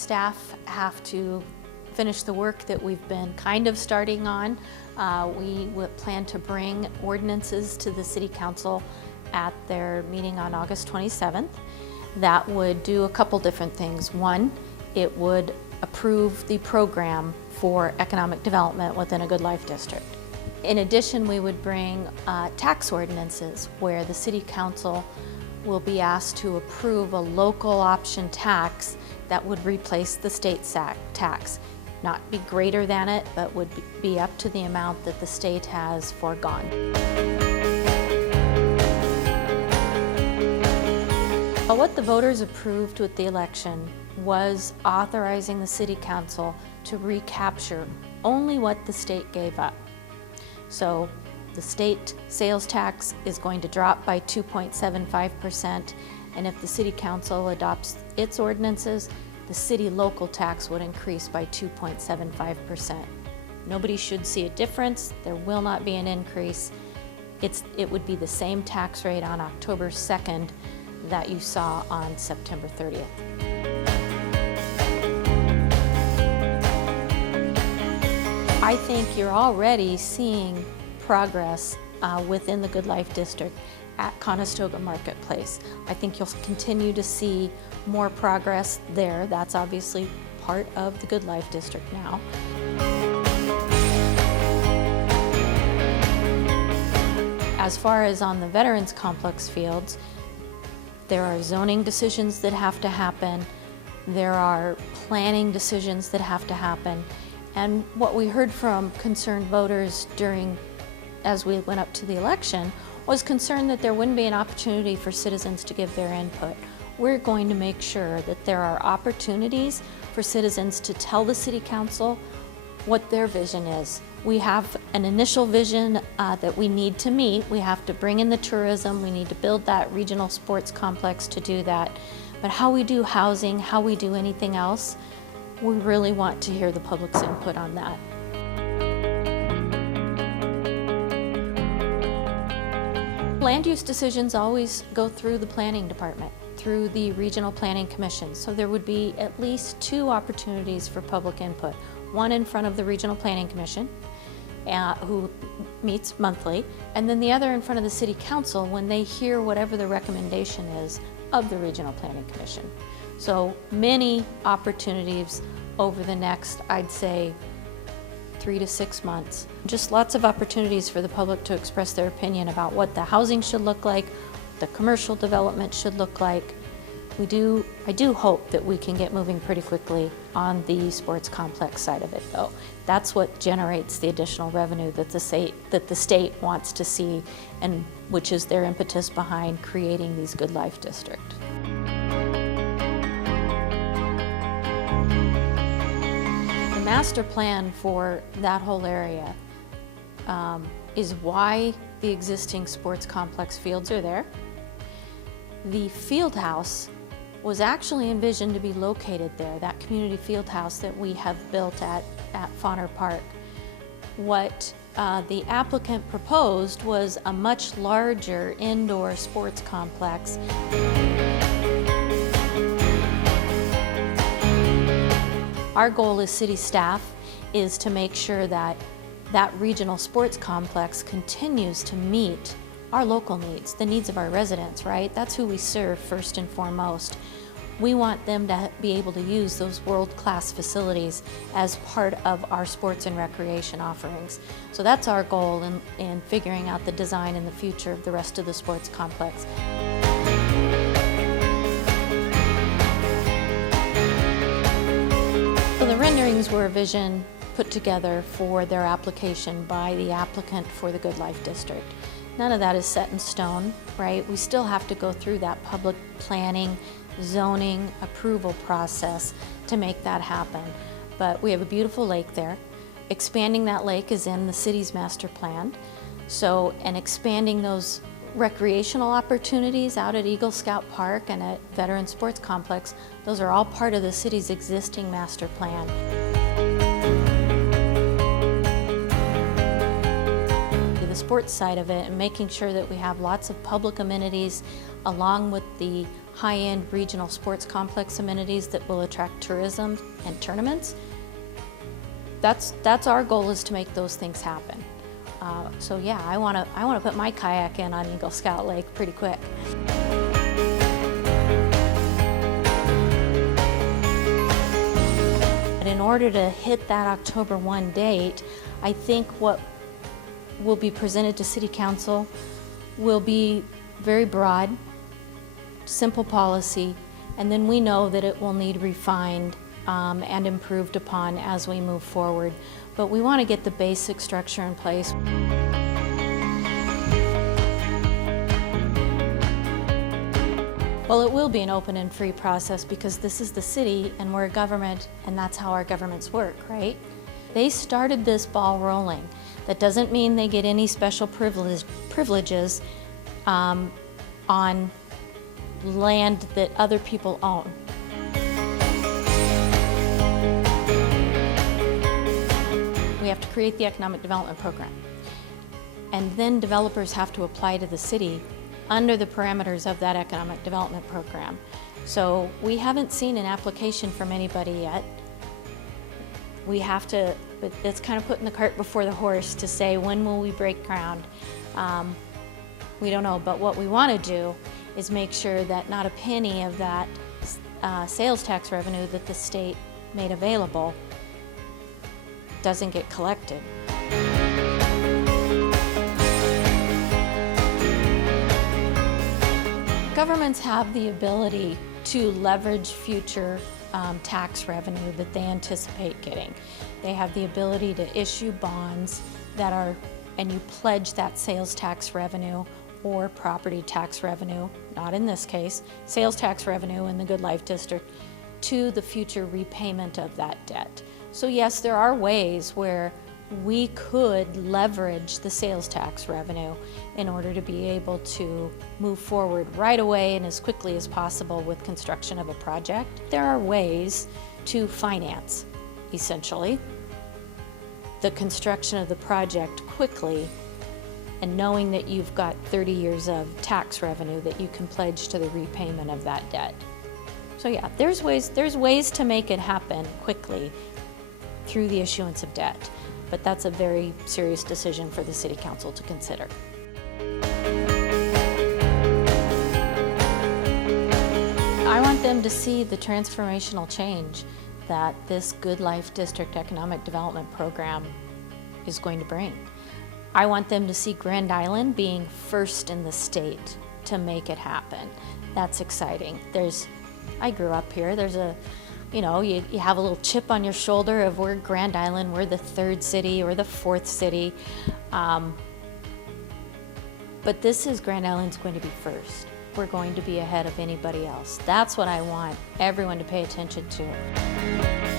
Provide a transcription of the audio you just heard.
staff have to finish the work that we've been kind of starting on. We plan to bring ordinances to the City Council at their meeting on August 27th. That would do a couple different things. One, it would approve the program for economic development within a Good Life District. In addition, we would bring tax ordinances where the City Council will be asked to approve a local option tax that would replace the state tax. Not be greater than it, but would be up to the amount that the state has foregone. What the voters approved with the election was authorizing the City Council to recapture only what the state gave up. So the state sales tax is going to drop by 2.75%, and if the City Council adopts its ordinances, the city local tax would increase by 2.75%. Nobody should see a difference. There will not be an increase. It would be the same tax rate on October 2nd that you saw on September 30th. I think you're already seeing progress within the Good Life District at Conestoga Marketplace. I think you'll continue to see more progress there. That's obviously part of the Good Life District now. As far as on the Veterans Complex fields, there are zoning decisions that have to happen. There are planning decisions that have to happen. And what we heard from concerned voters as we went up to the election was concern that there wouldn't be an opportunity for citizens to give their input. We're going to make sure that there are opportunities for citizens to tell the City Council what their vision is. We have an initial vision that we need to meet. We have to bring in the tourism. We need to build that regional sports complex to do that. But how we do housing, how we do anything else, we really want to hear the public's input on that. Land use decisions always go through the planning department, through the regional planning commission. So there would be at least 2 opportunities for public input. One in front of the regional planning commission, who meets monthly, and then the other in front of the City Council when they hear whatever the recommendation is of the regional planning commission. So many opportunities over the next, I'd say, 3 to 6 months. Just lots of opportunities for the public to express their opinion about what the housing should look like, the commercial development should look like. I do hope that we can get moving pretty quickly on the sports complex side of it, though. That's what generates the additional revenue that the state wants to see, and which is their impetus behind creating these Good Life Districts. The master plan for that whole area is why the existing sports complex fields are there. The field house was actually envisioned to be located there, that community field house that we have built at Fauner Park. What the applicant proposed was a much larger indoor sports complex. Our goal as city staff is to make sure that that regional sports complex continues to meet our local needs, the needs of our residents, right? That's who we serve first and foremost. We want them to be able to use those world-class facilities as part of our sports and recreation offerings. So that's our goal in figuring out the design and the future of the rest of the sports complex. So the renderings were a vision put together for their application by the applicant for the Good Life District. None of that is set in stone, right? We still have to go through that public planning, zoning, approval process to make that happen. But we have a beautiful lake there. Expanding that lake is in the city's master plan. So, and expanding those recreational opportunities out at Eagle Scout Park and at Veteran Sports Complex, those are all part of the city's existing master plan. The sports side of it and making sure that we have lots of public amenities along with the high-end regional sports complex amenities that will attract tourism and tournaments. That's our goal, is to make those things happen. So yeah, I want to put my kayak in on Eagle Scout Lake pretty quick. But in order to hit that October 1 date, I think what will be presented to City Council will be very broad, simple policy, and then we know that it will need refined and improved upon as we move forward. But we want to get the basic structure in place. Well, it will be an open and free process because this is the city and we're a government, and that's how our governments work, right? They started this ball rolling. That doesn't mean they get any special privileges on land that other people own. We have to create the economic development program. And then developers have to apply to the city under the parameters of that economic development program. So we haven't seen an application from anybody yet. We have to, but it's kind of putting the cart before the horse to say, when will we break ground? We don't know, but what we want to do is make sure that not a penny of that sales tax revenue that the state made available doesn't get collected. Governments have the ability to leverage future tax revenue that they anticipate getting. They have the ability to issue bonds that are, and you pledge that sales tax revenue or property tax revenue, not in this case, sales tax revenue in the Good Life District, to the future repayment of that debt. So yes, there are ways where we could leverage the sales tax revenue in order to be able to move forward right away and as quickly as possible with construction of a project. There are ways to finance, essentially, the construction of the project quickly, and knowing that you've got 30 years of tax revenue that you can pledge to the repayment of that debt. So yeah, there's ways to make it happen quickly through the issuance of debt, but that's a very serious decision for the City Council to consider. I want them to see the transformational change that this Good Life District Economic Development Program is going to bring. I want them to see Grand Island being first in the state to make it happen. That's exciting. I grew up here. There's a, you know, you have a little chip on your shoulder of we're Grand Island, we're the third city or the fourth city. But this is Grand Island's going to be first. We're going to be ahead of anybody else. That's what I want everyone to pay attention to.